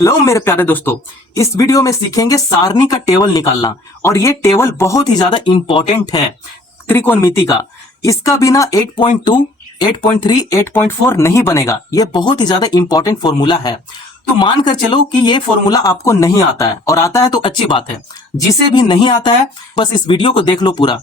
Hello मेरे प्यारे दोस्तों, इस वीडियो में सीखेंगे सारणी का टेबल निकालना। और ये टेबल बहुत ही ज्यादा इंपॉर्टेंट है त्रिकोणमिति का। इसका बिना 8.2, 8.3, 8.4 नहीं बनेगा। ये बहुत ही ज्यादा इंपॉर्टेंट फॉर्मूला है। तो मानकर चलो कि ये फॉर्मूला आपको नहीं आता है, और आता है तो अच्छी बात है। जिसे भी नहीं आता है बस इस वीडियो को देख लो पूरा।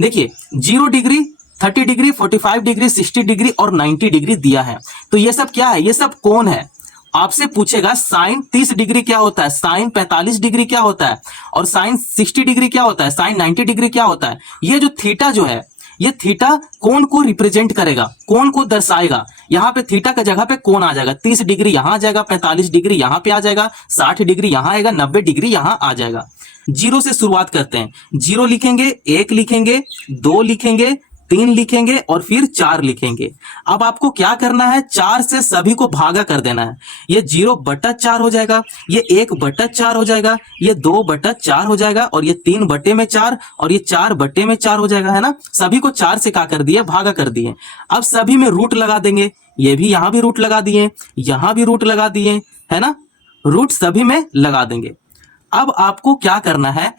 देखिए 0 डिग्री, 30 डिग्री, 45 डिग्री, 60 डिग्री और 90 डिग्री दिया है। तो ये सब क्या है? ये सब कोण है। आपसे पूछेगा साइन 30 डिग्री क्या होता है, साइन 45 डिग्री क्या होता है, और साइन 60 डिग्री क्या होता है, साइन 90 डिग्री क्या होता है। ये जो थीटा जो है, ये थीटा कोण को रिप्रेजेंट करेगा, कोण को दर्शाएगा। यहाँ पे थीटा का जगह पे कोण आ जाएगा। 30 डिग्री यहां आ जाएगा, 45 डिग्री यहां पे आ जाएगा, 60 डिग्री यहां आएगा, 90 डिग्री यहां आ जाएगा। जीरो से शुरुआत करते हैं। 0 लिखेंगे, 1 लिखेंगे, 2 लिखेंगे, 3 लिखेंगे और फिर 4 लिखेंगे। अब आपको क्या करना है? 4 से सभी को भागा कर देना है। ये 0/4 हो जाएगा, ये 1/4 हो जाएगा, ये 2/4 हो जाएगा, और ये 3/4 और ये 4/4 हो जाएगा, है ना। सभी को 4 से क्या कर दिए? भागा कर दिए। अब सभी में रूट लगा देंगे। ये भी यहां भी रूट लगा दिए, यहां भी रूट लगा दिए, है ना। रूट सभी में लगा देंगे। अब आपको क्या करना है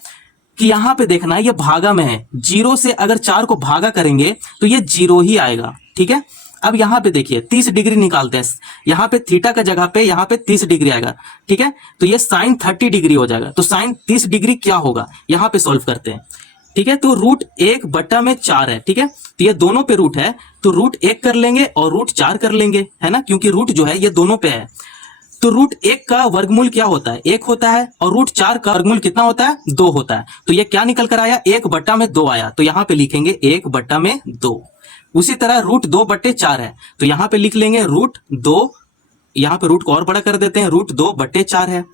कि यहां पे देखना है, ये भागा में है। 0 से अगर 4 को भागा करेंगे तो ये 0 ही आएगा, ठीक है। अब यहां पे देखिए 30 डिग्री निकालते हैं। यहां पे थीटा का जगह पे यहां पे 30 डिग्री आएगा, ठीक है। तो ये साइन 30 डिग्री हो जाएगा। तो साइन 30 डिग्री क्या होगा, यहां पे सॉल्व करते हैं, ठीक है। तो रूट 1/4 है, ठीक है। तो ये दोनों पे रूट है, तो रूट 1 कर लेंगे और रूट 4 कर लेंगे, है ना, क्योंकि रूट जो है ये दोनों पे है। तो रूट 1 का वर्गमूल क्या होता है? 1 होता है, और रूट 4 का वर्गमूल कितना होता है? 2 होता है। तो ये क्या निकल कर आया? 1/2 आया। तो यहां पे लिखेंगे 1/2। उसी तरह रूट 2/4 है, तो यहां पे लिख लेंगे रूट 2। यहां पे रूट को और बड़ा कर देते हैं, रूट 2/4 है।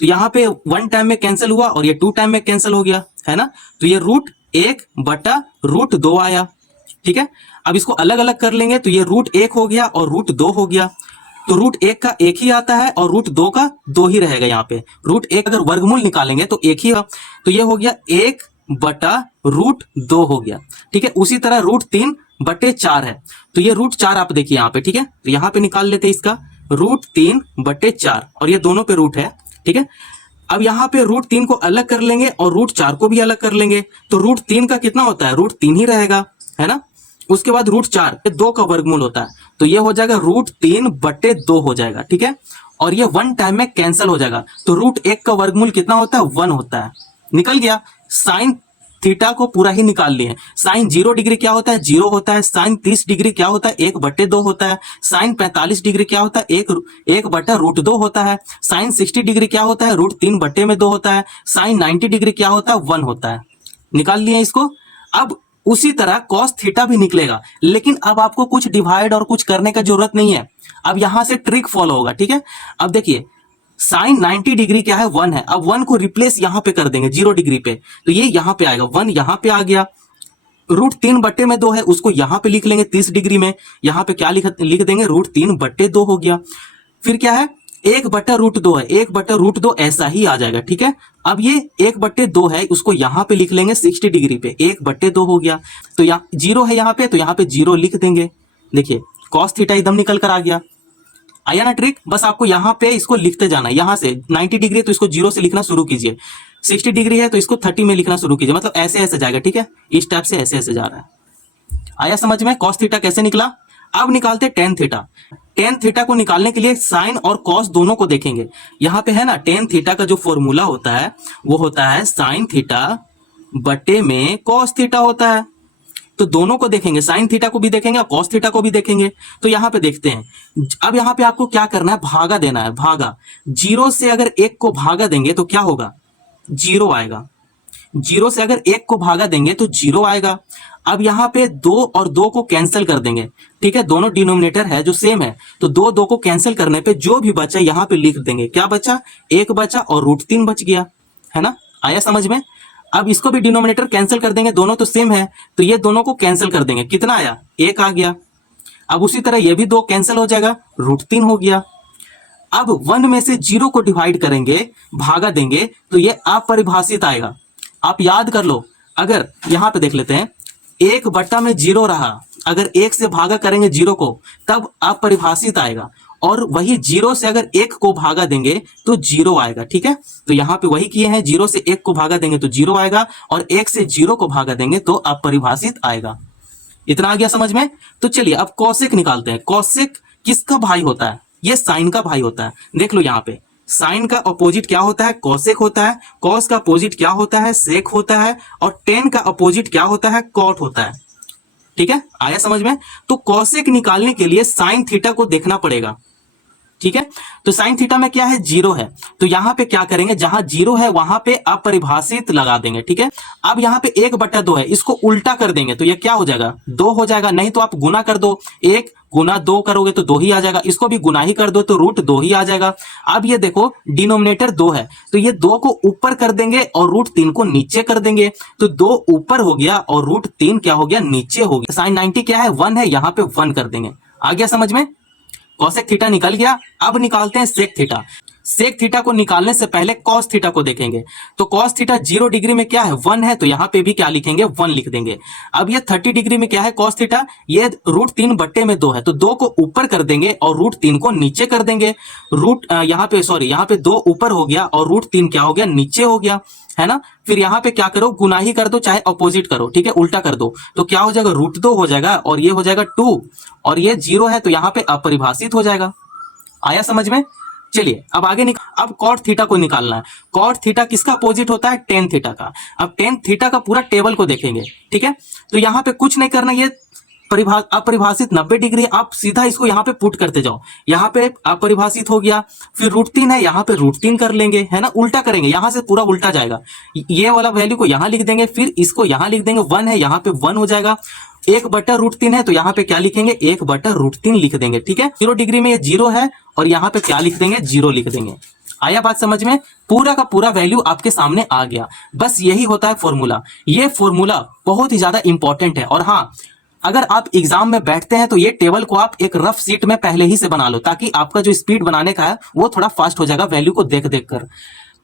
तो यहां पे 1 टाइम में कैंसिल हुआ और ये 2 टाइम में कैंसिल हो गया, है ना। तो ये रूट 1/√2 आया, ठीक है। अब इसको अलग अलग कर लेंगे, तो ये रूट 1 हो गया और रूट 2 हो गया। तो रूट 1 का 1 ही आता है और रूट 2 का 2 ही रहेगा। यहाँ पे रूट 1 अगर वर्गमूल निकालेंगे तो 1 ही, तो ये हो गया 1/√2 हो गया, ठीक है। उसी तरह रूट 3/4 है, तो ये रूट 4 आप देखिए यहाँ पे, ठीक है। तो यहाँ पे निकाल लेते हैं इसका रूट 3/4, और ये दोनों पे रूट है, ठीक है। अब यहाँ पे रूट 3 को अलग कर लेंगे और रूट 4 को भी अलग कर लेंगे। तो रूट 3 का कितना होता है? रूट 3 ही रहेगा, है ना। उसके बाद रूट 4 2 का वर्गमूल होता है, तो ये हो जाएगा रूट 3/2 हो जाएगा, ठीक है। और ये 1 टाइम में कैंसिल हो जाएगा। तो रूट 1 का वर्गमूल कितना होता है? 1 होता है। निकल गया। साइन थीटा को पूरा ही निकाल लिए। साइन 0 डिग्री क्या होता है? 0 होता है। साइन 30 डिग्री क्या होता है? 1/2 होता है। साइन 45 डिग्री क्या होता है? 1/√2 होता है। साइन 60 डिग्री क्या होता है? रूट 3/2 होता है। साइन 90 डिग्री क्या होता है? 1 होता है। निकाल लिए इसको। अब उसी तरह कॉस थीटा भी निकलेगा, लेकिन अब आपको कुछ डिवाइड और कुछ करने का जरूरत नहीं है। अब यहां से ट्रिक फॉलो होगा, ठीक है। अब देखिए साइन 90 डिग्री क्या है? 1 है। अब 1 को रिप्लेस यहां पे कर देंगे 0 डिग्री पे, तो ये यहां पे आएगा, 1 यहां पे आ गया। रूट 3/2 है, उसको यहां पे लिख लेंगे 30 डिग्री में। यहां पे क्या लिख देंगे? रूट 3/2 हो गया। फिर क्या है? 1/√2 है, 1/√2 ऐसा ही आ जाएगा, ठीक है। अब ये 1/2 है, उसको यहां पे लिख लेंगे 60 डिग्री पे, 1/2 हो गया। तो यहाँ 0 है यहाँ पे, तो यहाँ पे 0 लिख देंगे। देखिए कॉस थीटा एकदम निकल कर आ गया। आया ना ट्रिक? बस आपको यहाँ पे इसको लिखते जाना है। यहाँ से 90 डिग्री है तो इसको 0 से लिखना शुरू कीजिए, 60 डिग्री है तो इसको 30 में लिखना शुरू कीजिए। मतलब ऐसे ऐसे जाएगा, ठीक है। इस टाइप से ऐसे ऐसे जा रहा है। आया समझ में कॉस थीटा कैसे निकला? अब निकालते टेन थीटा। टेन थीटा को निकालने के लिए साइन और कॉस दोनों को देखेंगे। यहाँ पे है ना, टेन थीटा का जो फॉर्मूला होता है वो होता है साइन थीटा बटे में कॉस थीटा होता है। तो दोनों को देखेंगे, साइन थीटा को भी देखेंगे और कॉस थीटा को भी देखेंगे। तो यहाँ पे देखते हैं। अब यहाँ पे आपको क्या करना है? भागा देना है, भागा। 0 से अगर 1 को भागा देंगे तो क्या होगा? 0 आएगा। 0 से अगर 1 को भागा देंगे तो 0 आएगा। अब यहाँ पे 2 और 2 को कैंसिल कर देंगे, ठीक है। दोनों डिनोमिनेटर है जो सेम है, तो 2 को कैंसिल करने पे जो भी बचा यहाँ पे लिख देंगे। क्या बचा? 1 बचा और रूट 3 बच गया, है ना। आया समझ में? अब इसको भी डिनोमिनेटर कैंसिल कर देंगे, दोनों तो सेम है, तो ये दोनों को कैंसिल कर देंगे। कितना आया? 1 आ गया। अब उसी तरह ये भी 2 कैंसिल हो जाएगा, रूट 3 हो गया। अब 1 में से 0 को डिवाइड करेंगे, भागा देंगे, तो ये अपरिभाषित आएगा। आप याद कर लो। अगर यहां पे देख लेते हैं, 1/0 रहा, अगर 1 से भागा करेंगे 0 को, तब अपरिभाषित आएगा। और वही 0 से अगर 1 को भागा देंगे तो 0 आएगा। ठीक है, तो यहाँ पे वही किए हैं, 0 से 1 को भागा देंगे तो 0 आएगा और 1 से 0 को भागा देंगे तो अपरिभाषित आएगा। इतना आ गया समझ में? तो चलिए अब कौशिक निकालते हैं। कौशिक किसका भाई होता है? ये साइन का भाई होता है। देख लो यहाँ पे साइन का अपोजिट क्या होता है? कौशिक होता है। कॉस का अपोजिट क्या होता है? सेक होता है। और टेन का अपोजिट क्या होता है? कॉट होता है। ठीक है, आया समझ में? तो कौशिक निकालने के लिए साइन थीटा को देखना पड़ेगा। ठीक है, तो साइन थीटा में क्या है? 0 है। तो यहां पे क्या करेंगे, जहां 0 है वहां पे अपरिभाषित लगा देंगे। ठीक है, अब यहां पे 1/2 है, इसको उल्टा कर देंगे तो ये क्या हो जाएगा? 2 हो जाएगा। नहीं तो आप गुना कर दो, 1 गुना 2 करोगे तो 2 ही आ जाएगा। इसको भी गुना ही कर दो तो रूट 2 ही आ जाएगा। अब ये देखो डिनोमिनेटर 2 है तो ये 2 को ऊपर कर देंगे और रूट 3 को नीचे कर देंगे। तो 2 ऊपर हो गया और रूट 3 क्या हो गया? नीचे हो गया। साइन 90 क्या है? 1 है, यहां पे 1 कर देंगे। आ गया समझ में? कॉसेक थीटा निकल गया। अब निकालते हैं सेक थीटा। सेक थीटा को निकालने से पहले कॉस थीटा को देखेंगे। तो कॉस थीटा 0 डिग्री में क्या है? 1 है, तो यहां पे भी क्या लिखेंगे? 1 लिख देंगे। अब ये 30 डिग्री में क्या है? कॉस थीटा ये रूट 3/2 है, तो 2 को ऊपर कर देंगे और रूट 3 को नीचे कर देंगे। यहाँ पे 2 ऊपर हो गया और रूट 3 क्या हो गया? नीचे हो गया, है ना। फिर यहाँ पे क्या करो? गुना ही कर दो, चाहे अपोजिट करो। ठीक है, उल्टा कर दो तो क्या हो जाएगा? रूट 2 हो जाएगा और ये हो जाएगा 2 और ये 0 है तो यहाँ पे अपरिभाषित हो जाएगा। आया समझ में? चलिए अब आगे अब कॉट थीटा को निकालना है। कॉट थीटा किसका अपोजिट होता है? टेन थीटा का। अब टेन थीटा का पूरा टेबल को देखेंगे। ठीक है, तो यहाँ पे कुछ नहीं करना, ये अपरिभाषित 90 डिग्री, आप सीधा इसको यहाँ पे पुट करते जाओ। यहाँ पे अपरिभाषित हो गया, फिर रूट 3 है, यहाँ पे रूट 3 कर लेंगे, है ना। उल्टा करेंगे, यहाँ से पूरा उल्टा जाएगा। ये वाला वैल्यू को यहाँ लिख देंगे, फिर इसको यहाँ लिख देंगे। 1 है, यहाँ पे 1 हो जाएगा। 1/√3 है तो यहाँ पे क्या लिखेंगे? 1/√3 लिख देंगे। ठीक है, 0 डिग्री में ये 0 है और यहाँ पे क्या लिख देंगे? 0 लिख देंगे। आया बात समझ में? पूरा का पूरा वैल्यू आपके सामने आ गया। बस यही होता है फॉर्मूला। ये फॉर्मूला बहुत ही ज्यादा इंपॉर्टेंट है। और हाँ, अगर आप एग्जाम में बैठते हैं तो ये टेबल को आप एक रफ शीट में पहले ही से बना लो, ताकि आपका जो स्पीड बनाने का है वो थोड़ा फास्ट हो जाएगा वैल्यू को देख देख कर।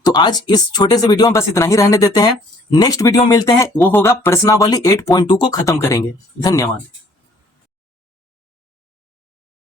तो आज इस छोटे से वीडियो में बस इतना ही रहने देते हैं। नेक्स्ट वीडियो मिलते हैं, वो होगा प्रश्नावली 8.2 को खत्म करेंगे। धन्यवाद।